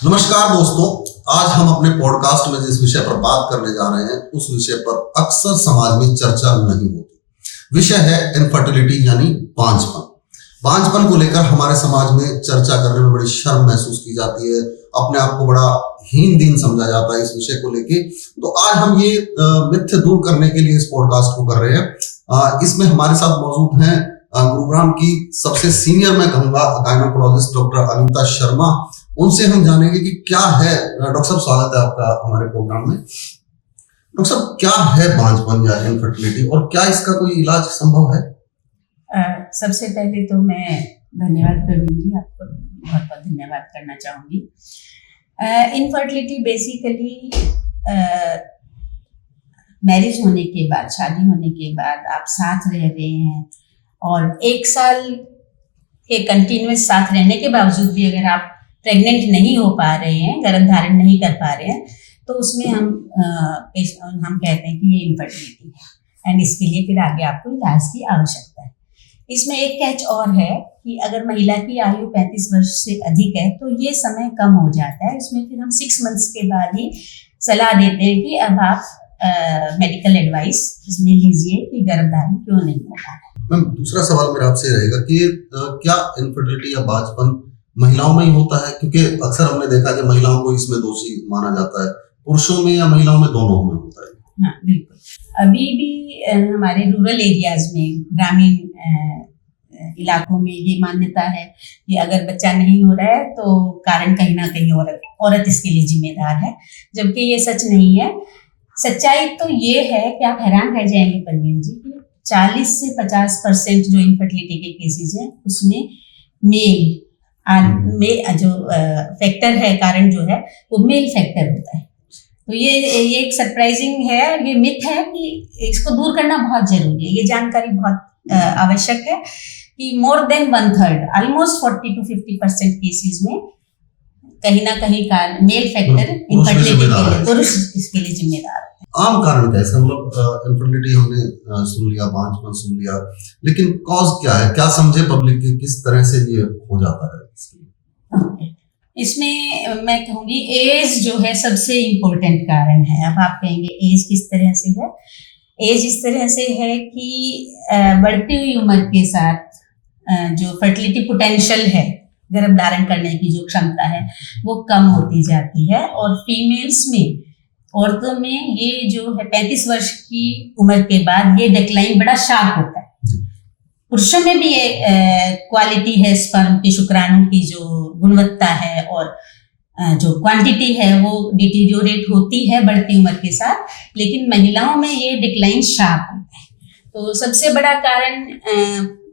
नमस्कार दोस्तों, आज हम अपने पॉडकास्ट में जिस विषय पर बात करने जा रहे हैं उस विषय पर अक्सर समाज में चर्चा नहीं होती। विषय है इनफर्टिलिटी यानी बांझपन। बांझपन को लेकर हमारे समाज में चर्चा करने में बड़ी शर्म महसूस की जाती है, अपने आप को बड़ा हीन दीन समझा जाता है इस विषय को लेके। तो आज हम ये मिथ्य दूर करने के लिए इस पॉडकास्ट को कर रहे हैं। इसमें हमारे साथ मौजूद हैं गुरुग्राम की सबसे सीनियर मैं कहूंगा गायनोकोलॉजिस्ट डॉक्टर अनीता शर्मा। उनसे हम जानेंगे कि क्या है। डॉक्टर साहब, स्वागत है आपका हमारे प्रोग्राम में। डॉक्टर साहब, क्या है बांझपन या इनफर्टिलिटी और क्या इसका कोई इलाज संभव है? सबसे पहले तो मैं धन्यवाद प्रवीण जी, आपको बहुत बहुत धन्यवाद करना चाहूँगी। इनफर्टिलिटी बेसिकली मैरिज होने के बाद, शादी होने के बाद आप साथ रह रहे हैं और 1 साल के कंटिन्यूस साथ रहने के बावजूद भी अगर आप प्रेग्नेंट नहीं हो पा रहे हैं, गर्भ धारण नहीं कर पा रहे हैं, तो उसमें हम कहते हैं कि ये इनफर्टिलिटी है एंड इसके लिए फिर आगे आपको इलाज की आवश्यकता है। इसमें एक कैच और है कि अगर महिला की आयु 35 वर्ष से अधिक है तो ये समय कम हो जाता है। इसमें फिर हम 6 मंथ्स के बाद ही सलाह देते हैं कि अब आप मेडिकल एडवाइस इसमें लीजिए कि गर्भ धारण क्यों नहीं हो पा रहा है। मैम, दूसरा सवाल मेरा आपसे रहेगा कि क्या इनफर्टिलिटी या बांझपन महिलाओं में ही होता है? क्योंकि अक्सर हमने देखा कि महिलाओं को इसमें दोषी माना जाता है। पुरुषों में या महिलाओं में, दोनों में होता है? हाँ, बिल्कुल। अभी भी हमारे रूरल एरियाज में, ग्रामीण इलाकों में ये मान्यता है कि अगर बच्चा नहीं हो रहा है तो कारण कहीं ना कहीं औरत इसके लिए जिम्मेदार है, जबकि ये सच नहीं है। सच्चाई तो ये है कि आप हैरान रह जाएंगे प्रवीण जी कि 40 से 50% जो इनफर्टिलिटी के केसेस हैं उसमें मेल जो फैक्टर है, कारण जो है वो मेल फैक्टर होता है। तो ये एक सरप्राइजिंग है, ये मिथ है कि इसको दूर करना बहुत जरूरी है। ये जानकारी बहुत आवश्यक है कि more than 1/3, almost 40 to 50% cases में कहीं ना कहीं मेल फैक्टर इनफर्टिलिटी के लिए, पुरुष इसके लिए जिम्मेदार है। आम कारण क्या है इसका? मतलब इनफर्टिलिटी हमने सुन लिया, बांझपन सुन लिया, लेकिन कॉज क्या है? क्या समझे पब्लिक की, किस तरह से ये हो जाता है? इसमें मैं कहूँगी एज जो है सबसे इम्पोर्टेंट कारण है। अब आप कहेंगे एज किस तरह से है? एज इस तरह से है कि बढ़ती हुई उम्र के साथ जो फर्टिलिटी पोटेंशियल है, गर्भ धारण करने की जो क्षमता है वो कम होती जाती है। और फीमेल्स में, औरतों में ये जो है 35 वर्ष की उम्र के बाद ये डिक्लाइन बड़ा शार्प होता है। पुरुषों में भी ये क्वालिटी है, स्पर्म की, शुक्राणु की जो गुणवत्ता है और जो क्वांटिटी है वो डिटीरियोरेट होती है बढ़ती उम्र के साथ, लेकिन महिलाओं में ये डिक्लाइन शार्प होता है। तो सबसे बड़ा कारण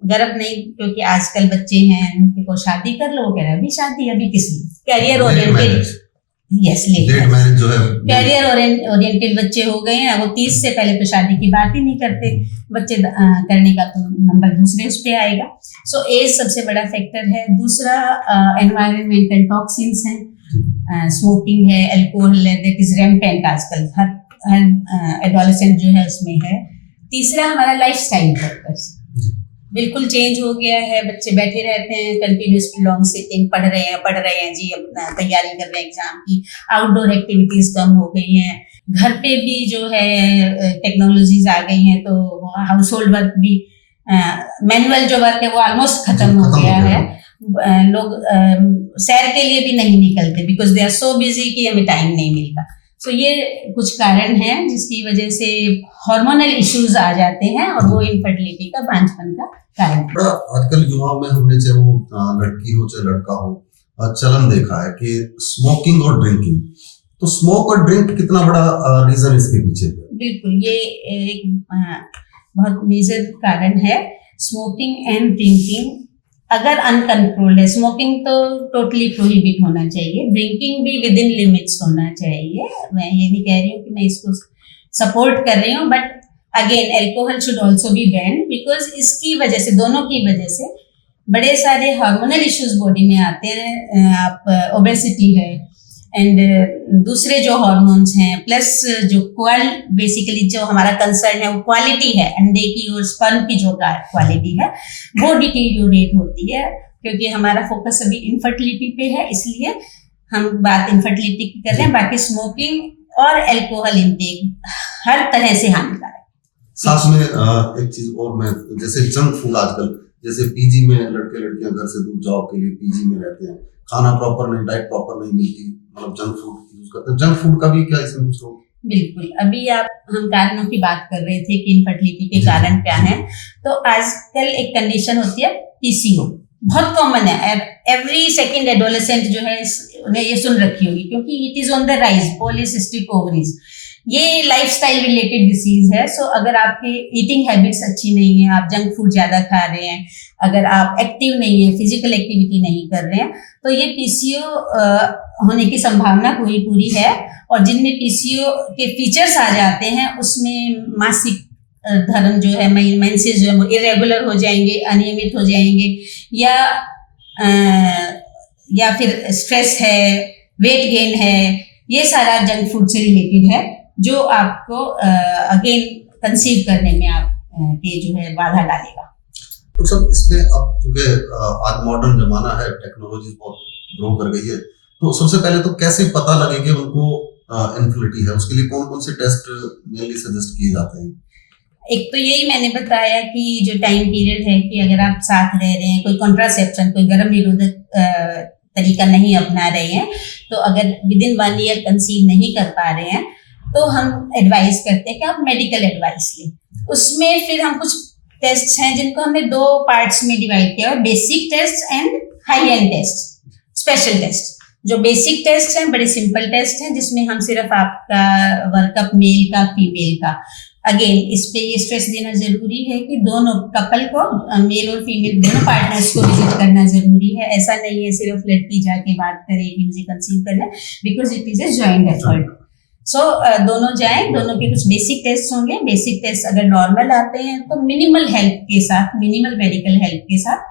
गर्भ नहीं, क्योंकि आजकल बच्चे हैं उनके को शादी कर लो, कह रहे अभी शादी, अभी किसी career oriented, yes, late marriage जो है, कैरियर ओरिएंटेड बच्चे हो गए हैं। वो 30 से पहले तो शादी की बात ही नहीं करते, बच्चे करने का तो नंबर दूसरे उस पे आएगा। सो एज सबसे बड़ा फैक्टर है। दूसरा एनवायरमेंटल टॉक्सिन्स हैं, स्मोकिंग है, अल्कोहल है, दैट इज रैम्पेंट आजकल, हर एडोलेसेंट जो है उसमें है। तीसरा हमारा लाइफस्टाइल फैक्टर्स बिल्कुल चेंज हो गया है। बच्चे बैठे रहते हैं कंटिन्यूस लॉन्ग सिटिंग, पढ़ रहे हैं जी, अपना तैयारी कर रहे हैं एग्जाम की, आउटडोर एक्टिविटीज कम हो गई हैं, घर पे भी जो है टेक्नोलॉजीज आ गई हैं, तो हाउस होल्ड वर्क भी, मैनुअल जो वर्क है वो ऑलमोस्ट खत्म हो गया है। लोग सैर के लिए भी नहीं निकलते because they are so busy कि हमें टाइम नहीं मिलता। सो ये कुछ कारण हैं जिसकी वजह से हार्मोनल इश्यूज आ जाते हैं और वो इनफर्टिलिटी का, बांझपन का कारण है। आजकल युवाओं में हमने चाहे वो लड़की हो चाहे लड़का हो, चलन देखा है कि स्मोकिंग और ड्रिंकिंग। तो स्मोक और ड्रिंक कितना बड़ा रीजन इसके पीछे? बिल्कुल, ये एक बहुत मेजर कारण है। स्मोकिंग एंड ड्रिंकिंग अगर अनकंट्रोल्ड है, स्मोकिंग तो टोटली प्रोहिबिट होना चाहिए, ड्रिंकिंग भी विद इन लिमिट्स होना चाहिए। मैं ये नहीं कह रही हूँ कि मैं इसको सपोर्ट कर रही हूँ, but again alcohol should also be banned, because इसकी वजह से, दोनों की वजह से बड़े सारे हार्मोनल इश्यूज बॉडी में आते हैं। आप ओबेसिटी है एंड दूसरे जो हार्मोन्स हैं, प्लस जो बेसिकली जो हमारा कंसर्न है वो क्वालिटी है, अंडे की और स्पर्म की जो क्वालिटी है वो डिटीरियोरेट होती है, क्योंकि हमारा फोकस अभी इनफर्टिलिटी पे है। इसलिए हम बात इनफर्टिलिटी की कर रहे हैं, बाकी स्मोकिंग और अल्कोहल इंटेक हर तरह से हानिकारक। साथ में एक चीज और, मैं जैसे जंक फूड आजकल, जैसे पीजी में लड़के लड़कियां घर से दूर जॉब के लिए पीजी में रहते हैं, खाना प्रॉपर नहीं, डाइट प्रॉपर नहीं मिलती, मतलब जंक फूड यूज करते हैं, जंक फूड का भी क्या इसमें कुछ रोल? बिल्कुल, अभी हम कारणों की बात कर रहे थे कि इनफर्टिलिटी के कारण क्या है। तो आजकल एक कंडीशन होती है पीसीओ, बहुत कॉमन है, एवरी सेकंड एडोलेसेंट जो है उन्हें ये सुन रखी होगी, क्योंकि it is on the rise, polycystic ovaries. ये लाइफस्टाइल रिलेटेड डिसीज है। सो अगर आपकी ईटिंग हैबिट्स अच्छी नहीं है, आप जंक फूड ज्यादा खा रहे हैं, अगर आप एक्टिव नहीं है, फिजिकल एक्टिविटी नहीं कर रहे हैं, तो ये पीसीओ होने की संभावना पूरी है। और जिनमें पीसीओ के फीचर्स आ जाते हैं उसमें मासिक धर्म जो है, मेंसेस जो है वो इरेगुलर हो जाएंगे, अनियमित हो जाएंगे, या फिर स्ट्रेस है, वेट गेन है, ये सारा जंक फूड से रिलेटेड है, जो आपको अगेन कंसीव करने में आप के जो है बाधा डालेगा। तो सब इसमें अब क्योंकि आज मॉडर्न जमाना है, टेक्नोलॉजी बहुत ग्रो कर गई है, तो सबसे पहले तो कैसे पता लगे कि उनको इनफर्टिलिटी है, उसके लिए कौन कौन से टेस्ट मेनली सजेस्ट किए जाते हैं? एक तो यही मैंने बताया कि जो टाइम पीरियड है, कि अगर आप साथ रह रहे हैं, कोई कॉन्ट्रासेप्शन, कोई गर्भ निरोधक तरीका नहीं अपना रहे हैं, तो अगर विद इन 1 ईयर कंसीव नहीं कर पा रहे हैं, तो हम एडवाइस करते हैं कि आप मेडिकल एडवाइस लें। उसमें फिर हम कुछ टेस्ट हैं जिनको हमने 2 पार्ट्स में डिवाइड किया है, basic test and high end test, special test. जो बेसिक टेस्ट हैं बड़े सिंपल टेस्ट हैं, जिसमें हम सिर्फ आपका वर्कअप मेल का, फीमेल का, अगेन इस पे ये स्ट्रेस देना जरूरी है कि दोनों कपल को, मेल और फीमेल दोनों पार्टनर्स को विजिट करना जरूरी है। ऐसा नहीं है सिर्फ लड़की जाके बात करे कि मुझे कंसीव करना है, because it is a joint effort. So दोनों जाएं, दोनों के कुछ बेसिक टेस्ट होंगे। बेसिक टेस्ट अगर नॉर्मल आते हैं तो मिनिमल हेल्प के साथ, मिनिमल मेडिकल हेल्प के साथ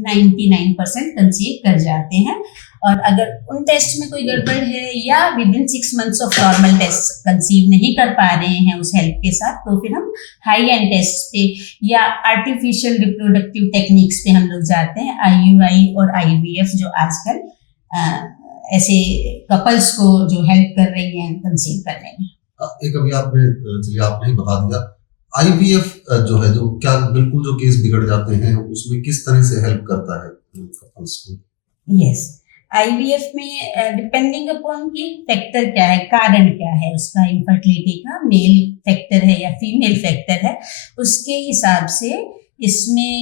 99% कंसीव कर जाते हैं। और अगर उन टेस्ट में कोई गड़बड़ है या within 6 months of normal test conceive नहीं कर पा रहे हैं उस हेल्प के साथ, तो फिर हम हाई एंड टेस्ट पे या आर्टिफिशियल रिप्रोडक्टिव टेक्निक्स पे हम लोग जाते हैं, IUI और IVF, जो आजकल ऐसे कपल्स को जो हेल्प कर रही हैं कंसीव करने में। एक अभी आपने, चलिए आपने ही बता दिया, IVF जो है, जो क्या बिल्कुल जो केस बिगड़ जाते हैं उसमें किस तरह से हेल्प करता है कपल्स को? यस, IVF में डिपेंडिंग अपॉन की फैक्टर क्या है, कारण क्या है उसका, इनफर्टिलिटी का मेल फैक्टर है या फीमेल फैक्टर है, उसके हिसाब से इसमें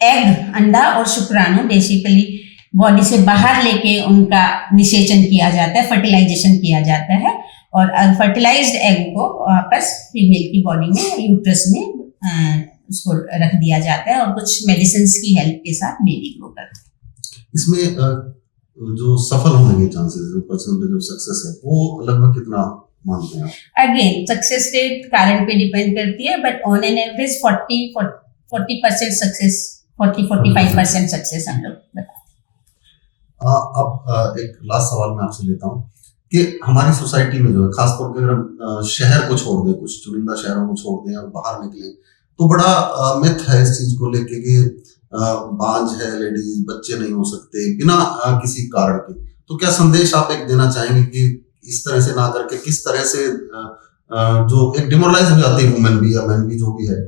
एग, अंडा और शुक्राणु बेसिकली बॉडी से बाहर लेके उनका निषेचन किया जाता है, फर्टिलाइजेशन किया जाता है, और फर्टिलाइज्ड एग को वापस फीमेल की बॉडी में, यूट्रस में उसको रख दिया जाता है, और कुछ मेडिसिन की हेल्प के साथ बेबी ग्रो करता है। इसमें जो सफल होने के चांसेस, जो परसेंटेज ऑफ सक्सेस है, वो लगभग कितना मानते हैं आप? अगेन सक्सेस रेट कारण पे डिपेंड करती है, but on an average 40% success, 40-45% success हम लोग बताते हैं। अब एक लास्ट सवाल मैं आपसे लेता हूँ कि हमारी सोसाइटी में जो है, खासतौर पर अगर हम शहर को छोड़ दें, कुछ चुनिंदा शहरों को छोड़ दें और बाहर निकले, तो बड़ा मिथ है इस चीज को लेके कि बांझ है लेडीज, बच्चे नहीं हो सकते बिना किसी कारण के। तो क्या संदेश आप एक देना चाहेंगे कि इस तरह से ना करके किस तरह से जो एक डिमोरलाइज हो जाती है वुमेन भी या मैन भी, जो भी है?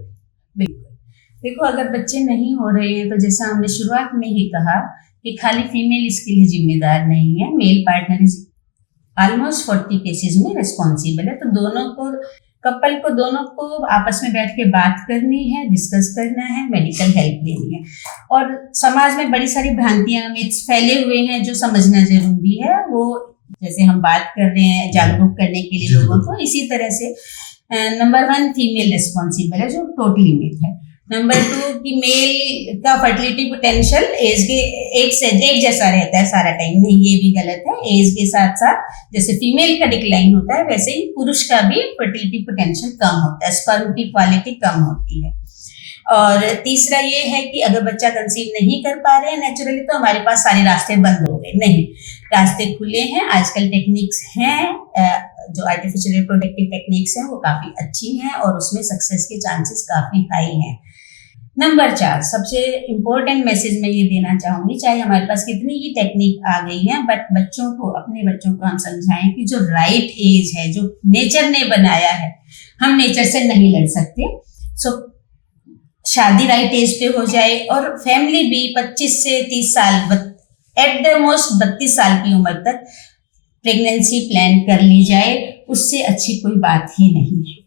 बिल्कुल, देखो अगर बच्चे नहीं हो रहे हैं तो जैसा हमने शुरुआत में ही कहा कि खाली फीमेल इसके लिए जिम्मेदार नहीं है, male partner is almost 40 cases में रिस्पॉन्सिबल है। तो दोनों को, कपल को, दोनों को आपस में बैठ के बात करनी है, डिस्कस करना है, मेडिकल हेल्प लेनी है। और समाज में बड़ी सारी भ्रांतियां, मिथ्स फैले हुए हैं जो समझना जरूरी है। वो जैसे हम बात कर रहे हैं जागरूक करने के लिए लोगों को, इसी तरह से नंबर 1 फीमेल रिस्पॉन्सिबल है, जो टोटली मिथ है। नंबर 2 कि मेल का फर्टिलिटी पोटेंशियल एज के एक जैसा रहता है सारा टाइम, नहीं, ये भी गलत है। एज के साथ साथ जैसे फीमेल का डिक्लाइन होता है, वैसे ही पुरुष का भी फर्टिलिटी पोटेंशियल कम होता है, स्पर्म की क्वालिटी कम होती है। और तीसरा ये है कि अगर बच्चा कंसीव नहीं कर पा रहे हैं नेचुरली, तो हमारे पास सारे रास्ते बंद हो गए, नहीं, रास्ते खुले हैं। आजकल टेक्निक्स हैं, जो आर्टिफिशियल रिप्रोडक्टिव टेक्निक्स हैं वो काफ़ी अच्छी हैं और उसमें सक्सेस के चांसेस काफ़ी हाई हैं। नंबर 4 सबसे इम्पोर्टेंट मैसेज मैं ये देना चाहूंगी, चाहे हमारे पास कितनी ही टेक्निक आ गई है, बट अपने बच्चों को हम समझाएं कि जो राइट एज है, जो नेचर ने बनाया है, हम नेचर से नहीं लड़ सकते। सो शादी राइट एज पे हो जाए और फैमिली भी 25 से 30 साल, एट द मोस्ट 32 साल की उम्र तक प्रेगनेंसी प्लान कर ली जाए, उससे अच्छी कोई बात ही नहीं है।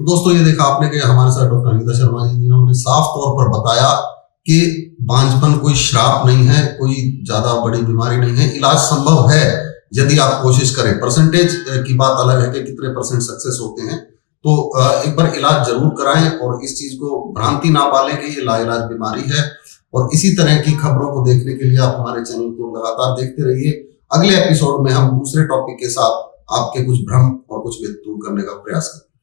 तो दोस्तों ये देखा आपने कि हमारे साथ डॉक्टर अनीता शर्मा जी ने साफ तौर पर बताया कि बांझपन कोई श्राप नहीं है, कोई ज्यादा बड़ी बीमारी नहीं है, इलाज संभव है यदि आप कोशिश करें। परसेंटेज की बात अलग है कि कितने परसेंट सक्सेस होते हैं, तो एक बार इलाज जरूर कराएं और इस चीज को भ्रांति ना पालें कि ये लाइलाज बीमारी है। और इसी तरह की खबरों को देखने के लिए आप हमारे चैनल को लगातार देखते रहिए। अगले एपिसोड में हम दूसरे टॉपिक के साथ आपके कुछ भ्रम और कुछ दूर करने का प्रयास करें।